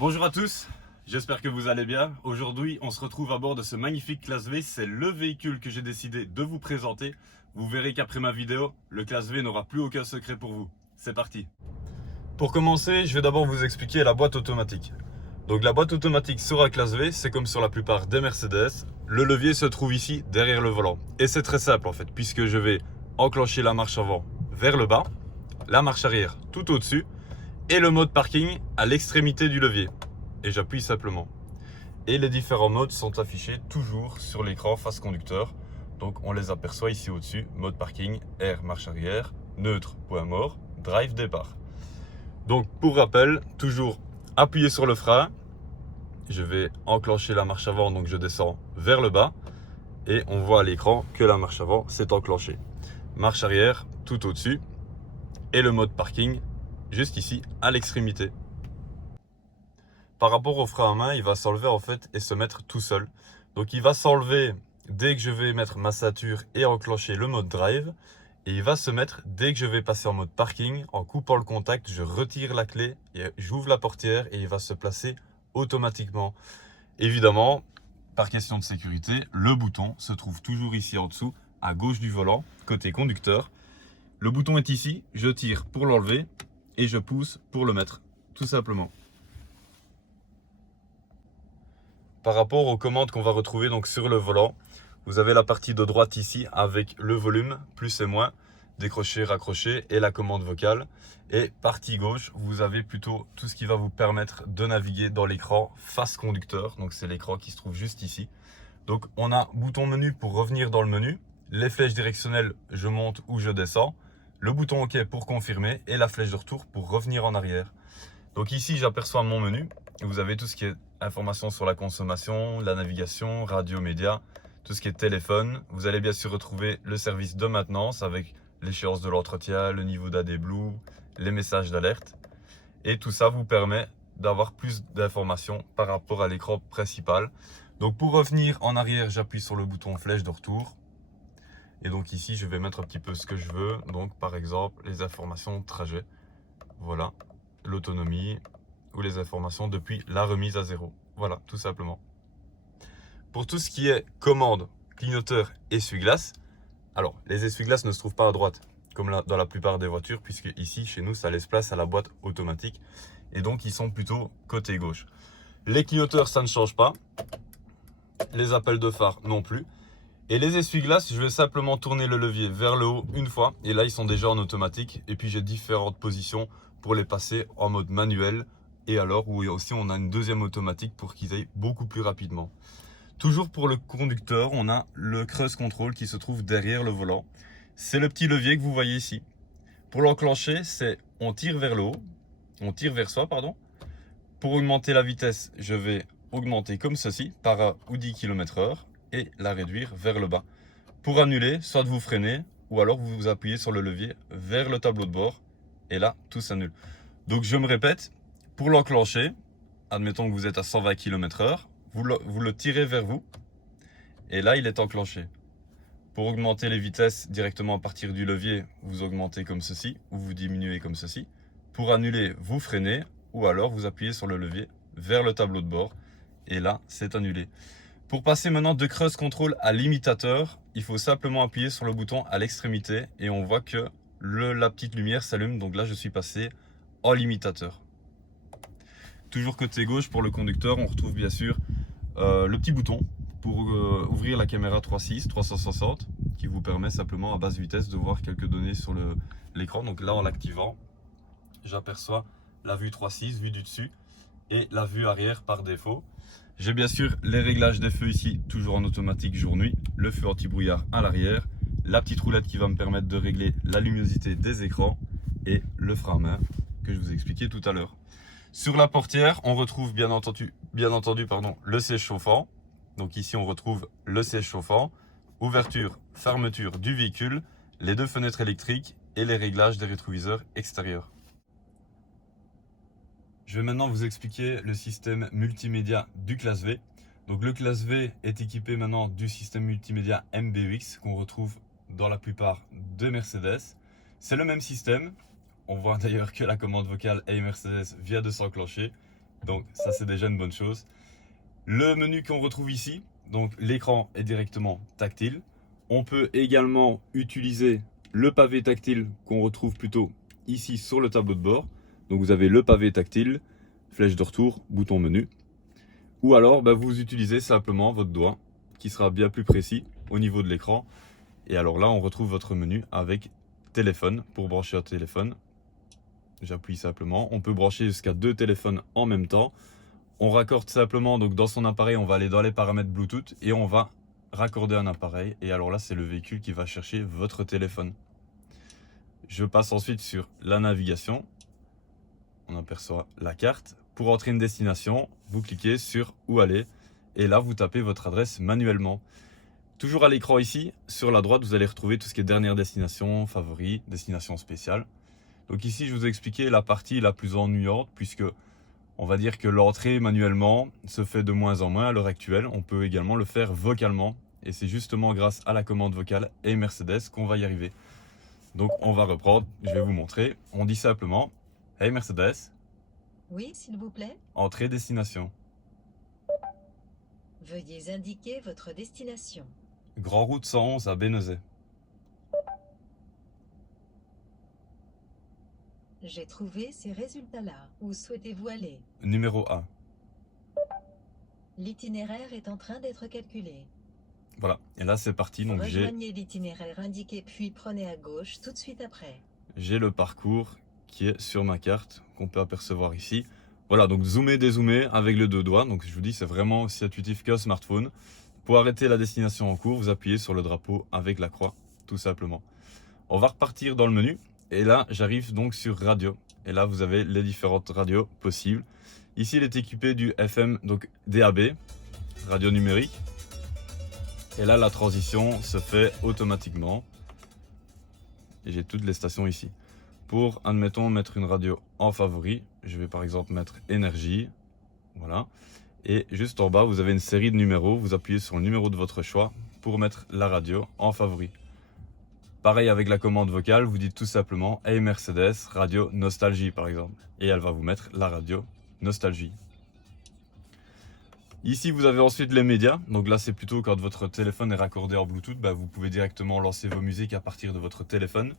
Bonjour à tous, j'espère que vous allez bien. Aujourd'hui, on se retrouve à bord de ce magnifique Classe V. C'est le véhicule que j'ai décidé de vous présenter. Vous verrez qu'après ma vidéo, le Classe V n'aura plus aucun secret pour vous. C'est parti. Pour commencer, je vais d'abord vous expliquer la boîte automatique. Donc la boîte automatique sur la Classe V, c'est comme sur la plupart des Mercedes. Le levier se trouve ici, derrière le volant. Et c'est très simple en fait, puisque je vais enclencher la marche avant vers le bas, la marche arrière tout au-dessus, et le mode parking à l'extrémité du levier. Et j'appuie simplement. Et les différents modes sont affichés toujours sur l'écran face conducteur. Donc on les aperçoit ici au-dessus. Mode parking, air, marche arrière, neutre, point mort, drive, départ. Donc pour rappel, toujours appuyer sur le frein. Je vais enclencher la marche avant, donc je descends vers le bas. Et on voit à l'écran que la marche avant s'est enclenchée. Marche arrière tout au-dessus. Et le mode parking juste ici à l'extrémité. Par rapport au frein à main, il va s'enlever en fait et se mettre tout seul. Donc il va s'enlever dès que je vais mettre ma ceinture et enclencher le mode drive. Et il va se mettre dès que je vais passer en mode parking. En coupant le contact, je retire la clé et j'ouvre la portière et il va se placer automatiquement. Évidemment, par question de sécurité, le bouton se trouve toujours ici en dessous, à gauche du volant, côté conducteur. Le bouton est ici, je tire pour l'enlever et je pousse pour le mettre, tout simplement. Par rapport aux commandes qu'on va retrouver donc sur le volant, vous avez la partie de droite ici avec le volume, plus et moins, décrocher, raccrocher et la commande vocale. Et partie gauche, vous avez plutôt tout ce qui va vous permettre de naviguer dans l'écran face conducteur. Donc c'est l'écran qui se trouve juste ici. Donc on a bouton menu pour revenir dans le menu, les flèches directionnelles, je monte ou je descends, le bouton OK pour confirmer et la flèche de retour pour revenir en arrière. Donc ici, j'aperçois mon menu. Vous avez tout ce qui est information sur la consommation, la navigation, radio, médias, tout ce qui est téléphone. Vous allez bien sûr retrouver le service de maintenance avec l'échéance de l'entretien, le niveau d'AD Blue, les messages d'alerte. Et tout ça vous permet d'avoir plus d'informations par rapport à l'écran principal. Donc pour revenir en arrière, j'appuie sur le bouton flèche de retour. Et donc ici, je vais mettre un petit peu ce que je veux. Donc par exemple, les informations de trajet. Voilà, l'autonomie ou les informations depuis la remise à zéro. Voilà, tout simplement. Pour tout ce qui est commande, clignoteur, essuie-glace, alors les essuie-glaces ne se trouvent pas à droite, comme dans la plupart des voitures, puisque ici, chez nous, ça laisse place à la boîte automatique. Et donc, ils sont plutôt côté gauche. Les clignoteurs, ça ne change pas. Les appels de phare non plus. Et les essuie-glaces, je vais simplement tourner le levier vers le haut une fois. Et là, ils sont déjà en automatique. Et puis, j'ai différentes positions pour les passer en mode manuel. Et alors, où aussi, on a une deuxième automatique pour qu'ils aillent beaucoup plus rapidement. Toujours pour le conducteur, on a le cruise control qui se trouve derrière le volant. C'est le petit levier que vous voyez ici. Pour l'enclencher, c'est on tire vers le haut. On tire vers soi, pardon. Pour augmenter la vitesse, je vais augmenter comme ceci, par 1 ou 10 km/h. Et la réduire vers le bas. Pour annuler, soit vous freinez ou alors vous appuyez sur le levier vers le tableau de bord et là, tout s'annule. Donc je me répète, pour l'enclencher, admettons que vous êtes à 120 km/h, vous le tirez vers vous et là, il est enclenché. Pour augmenter les vitesses directement à partir du levier, vous augmentez comme ceci ou vous diminuez comme ceci. Pour annuler, vous freinez ou alors vous appuyez sur le levier vers le tableau de bord et là, c'est annulé. Pour passer maintenant de cruise control à limitateur, il faut simplement appuyer sur le bouton à l'extrémité et on voit que la petite lumière s'allume. Donc là, je suis passé en limitateur. Toujours côté gauche pour le conducteur, on retrouve bien sûr le petit bouton pour ouvrir la caméra 360 qui vous permet simplement à basse vitesse de voir quelques données sur l'écran. Donc là, en l'activant, j'aperçois la vue 3.6, vue du dessus et la vue arrière par défaut. J'ai bien sûr les réglages des feux ici, toujours en automatique jour-nuit, le feu anti-brouillard à l'arrière, la petite roulette qui va me permettre de régler la luminosité des écrans et le frein à main que je vous ai expliqué tout à l'heure. Sur la portière, on retrouve bien entendu le siège chauffant. Donc ici, on retrouve le siège chauffant, ouverture, fermeture du véhicule, les deux fenêtres électriques et les réglages des rétroviseurs extérieurs. Je vais maintenant vous expliquer le système multimédia du Classe V. Donc le Classe V est équipé maintenant du système multimédia MBUX qu'on retrouve dans la plupart de Mercedes. C'est le même système. On voit d'ailleurs que la commande vocale Hey Mercedes vient de s'enclencher. Donc ça c'est déjà une bonne chose. Le menu qu'on retrouve ici, donc l'écran est directement tactile. On peut également utiliser le pavé tactile qu'on retrouve plutôt ici sur le tableau de bord. Donc vous avez le pavé tactile, flèche de retour, bouton menu. Ou alors vous utilisez simplement votre doigt qui sera bien plus précis au niveau de l'écran. Et alors là on retrouve votre menu avec téléphone pour brancher un téléphone. J'appuie simplement. On peut brancher jusqu'à 2 téléphones en même temps. On raccorde simplement, donc dans son appareil, on va aller dans les paramètres Bluetooth et on va raccorder un appareil. Et alors là, c'est le véhicule qui va chercher votre téléphone. Je passe ensuite sur la navigation. On aperçoit la carte. Pour entrer une destination, vous cliquez sur où aller et là, vous tapez votre adresse manuellement. Toujours à l'écran ici, sur la droite, vous allez retrouver tout ce qui est dernière destination, favoris, destination spéciale. Donc ici, je vous ai expliqué la partie la plus ennuyante puisque on va dire que l'entrée manuellement se fait de moins en moins à l'heure actuelle. On peut également le faire vocalement. Et c'est justement grâce à la commande vocale et Mercedes qu'on va y arriver. Donc on va reprendre, je vais vous montrer. On dit simplement « Hey Mercedes, Oui, s'il vous plaît. entrée destination. Veuillez indiquer votre destination. Grand Route 111 à Bénezet. J'ai trouvé ces résultats-là. Où souhaitez-vous aller? Numéro 1. » L'itinéraire est en train d'être calculé. Voilà, et là c'est parti. Donc Rejoignez l'itinéraire indiqué puis prenez à gauche tout de suite après. j'ai le parcours qui est sur ma carte qu'on peut apercevoir ici. Voilà, donc zoomer, dézoomer avec les deux doigts. Donc je vous dis, c'est vraiment aussi intuitif qu'un smartphone. Pour arrêter la destination en cours, vous appuyez sur le drapeau avec la croix, tout simplement. On va repartir dans le menu. Et là, j'arrive donc sur radio. Et là, vous avez les différentes radios possibles. Ici, il est équipé du FM, donc DAB, radio numérique. Et là, la transition se fait automatiquement. Et j'ai toutes les stations ici. Pour, admettons, mettre une radio en favori, je vais par exemple mettre énergie. Voilà. Et juste en bas, vous avez une série de numéros. Vous appuyez sur le numéro de votre choix pour mettre la radio en favori. Pareil avec la commande vocale, vous dites tout simplement « Hey Mercedes, radio Nostalgie » par exemple. Et elle va vous mettre la radio Nostalgie. Ici, vous avez ensuite les médias. Donc là, c'est plutôt quand votre téléphone est raccordé en Bluetooth, vous pouvez directement lancer vos musiques à partir de votre téléphone.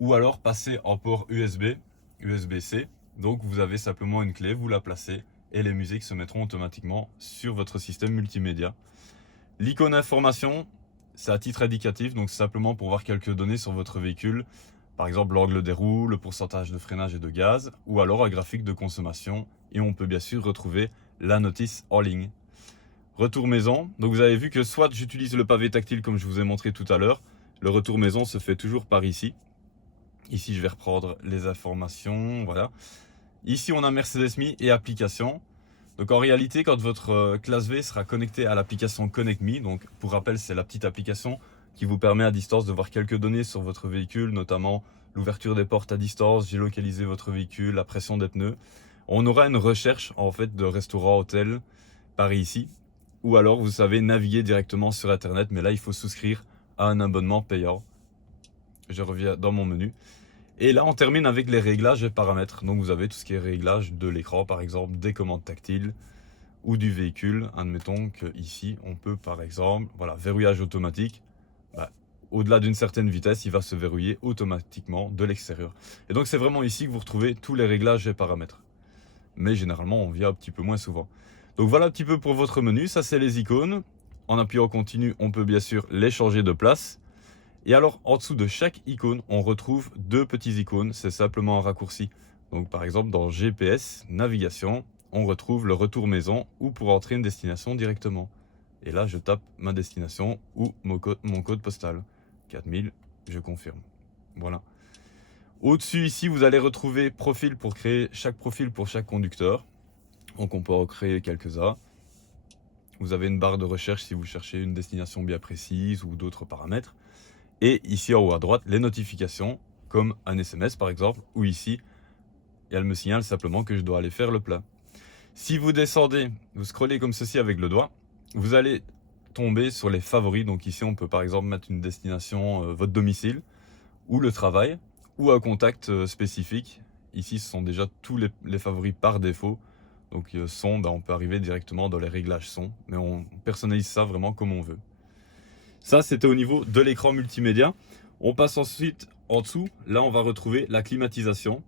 Ou alors passer en port USB, USB-C. Donc vous avez simplement une clé, vous la placez et les musiques se mettront automatiquement sur votre système multimédia. L'icône information, c'est à titre indicatif, donc c'est simplement pour voir quelques données sur votre véhicule. Par exemple, l'angle des roues, le pourcentage de freinage et de gaz, ou alors un graphique de consommation. Et on peut bien sûr retrouver la notice en ligne. Retour maison, donc vous avez vu que soit j'utilise le pavé tactile comme je vous ai montré tout à l'heure. Le retour maison se fait toujours par ici. Ici, je vais reprendre les informations, voilà. Ici, on a Mercedes-Me et application. Donc en réalité, quand votre classe V sera connectée à l'application ConnectMe, donc pour rappel, c'est la petite application qui vous permet à distance de voir quelques données sur votre véhicule, notamment l'ouverture des portes à distance, géolocaliser votre véhicule, la pression des pneus. On aura une recherche en fait de restaurant, hôtel, par ici. Ou alors vous savez naviguer directement sur Internet, mais là il faut souscrire à un abonnement payant. Je reviens dans mon menu. Et là, on termine avec les réglages et paramètres. Donc, vous avez tout ce qui est réglage de l'écran, par exemple, des commandes tactiles ou du véhicule. Admettons qu'ici, on peut, par exemple, voilà, verrouillage automatique. Au-delà d'une certaine vitesse, il va se verrouiller automatiquement de l'extérieur. Et donc, c'est vraiment ici que vous retrouvez tous les réglages et paramètres. Mais généralement, on vient un petit peu moins souvent. Donc, voilà un petit peu pour votre menu. Ça, c'est les icônes. En appuyant continu, on peut bien sûr les changer de place. Et alors, en dessous de chaque icône, on retrouve deux petits icônes. C'est simplement un raccourci. Donc, par exemple, dans GPS, navigation, on retrouve le retour maison ou pour entrer une destination directement. Et là, je tape ma destination ou mon code postal. 4000, je confirme. Voilà. Au-dessus, ici, vous allez retrouver profil pour créer chaque profil pour chaque conducteur. Donc, on peut en créer quelques-uns. Vous avez une barre de recherche si vous cherchez une destination bien précise ou d'autres paramètres. Et ici en haut à droite, les notifications, comme un SMS par exemple, ou ici, elle me signale simplement que je dois aller faire le plein. Si vous descendez, vous scrollez comme ceci avec le doigt, vous allez tomber sur les favoris. Donc ici, on peut par exemple mettre une destination, votre domicile, ou le travail, ou un contact spécifique. Ici, ce sont déjà tous les favoris par défaut. Donc son, on peut arriver directement dans les réglages son, mais on personnalise ça vraiment comme on veut. Ça, c'était au niveau de l'écran multimédia. On passe ensuite en dessous. Là, on va retrouver la climatisation.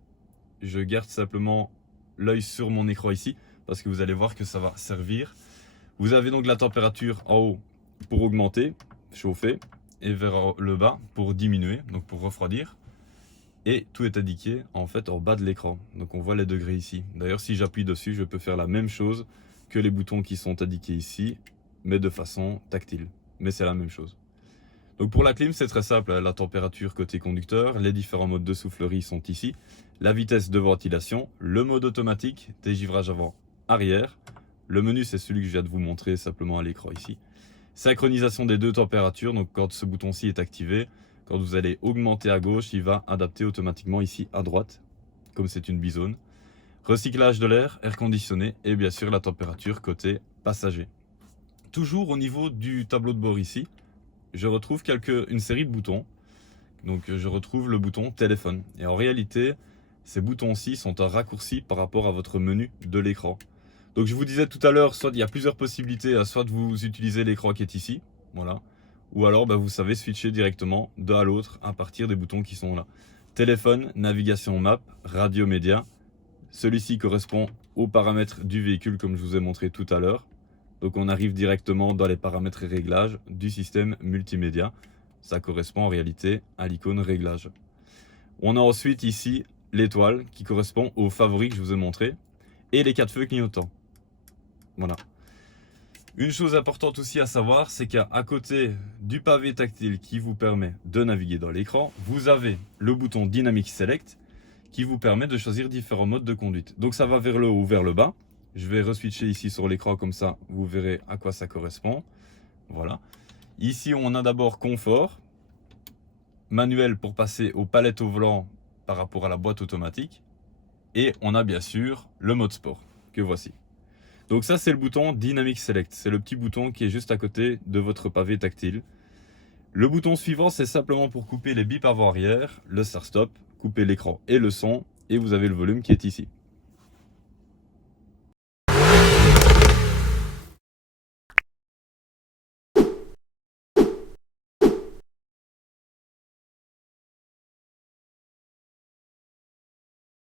Je garde simplement l'œil sur mon écran ici, parce que vous allez voir que ça va servir. Vous avez donc la température en haut pour augmenter, chauffer, et vers le bas pour diminuer, donc pour refroidir. Et tout est indiqué en fait en bas de l'écran. Donc on voit les degrés ici. D'ailleurs, si j'appuie dessus, je peux faire la même chose que les boutons qui sont indiqués ici, mais de façon tactile. Mais c'est la même chose. Donc pour la clim, c'est très simple. La température côté conducteur, les différents modes de soufflerie sont ici. La vitesse de ventilation, le mode automatique, dégivrage avant, arrière. Le menu, c'est celui que je viens de vous montrer simplement à l'écran ici. Synchronisation des deux températures, donc quand ce bouton-ci est activé, quand vous allez augmenter à gauche, il va adapter automatiquement ici à droite, comme c'est une bizone. Recyclage de l'air, air conditionné et bien sûr la température côté passager. Toujours au niveau du tableau de bord ici, je retrouve une série de boutons. Donc je retrouve le bouton téléphone. Et en réalité, ces boutons-ci sont un raccourci par rapport à votre menu de l'écran. Donc je vous disais tout à l'heure, soit il y a plusieurs possibilités, soit vous utilisez l'écran qui est ici, voilà, ou alors vous savez switcher directement d'un à l'autre à partir des boutons qui sont là. Téléphone, navigation map, radio média. Celui-ci correspond aux paramètres du véhicule comme je vous ai montré tout à l'heure. Donc on arrive directement dans les paramètres et réglages du système multimédia. Ça correspond en réalité à l'icône réglage. On a ensuite ici l'étoile qui correspond aux favoris que je vous ai montré et les 4 feux clignotants. Voilà. Une chose importante aussi à savoir, c'est qu'à côté du pavé tactile qui vous permet de naviguer dans l'écran, vous avez le bouton Dynamic Select qui vous permet de choisir différents modes de conduite. Donc ça va vers le haut ou vers le bas. Je vais reswitcher ici sur l'écran comme ça, vous verrez à quoi ça correspond. Voilà. Ici, on a d'abord confort, manuel pour passer aux palettes au volant par rapport à la boîte automatique. Et on a bien sûr le mode sport que voici. Donc ça, c'est le bouton Dynamic Select. C'est le petit bouton qui est juste à côté de votre pavé tactile. Le bouton suivant, c'est simplement pour couper les bips avant-arrière, le start-stop, couper l'écran et le son. Et vous avez le volume qui est ici.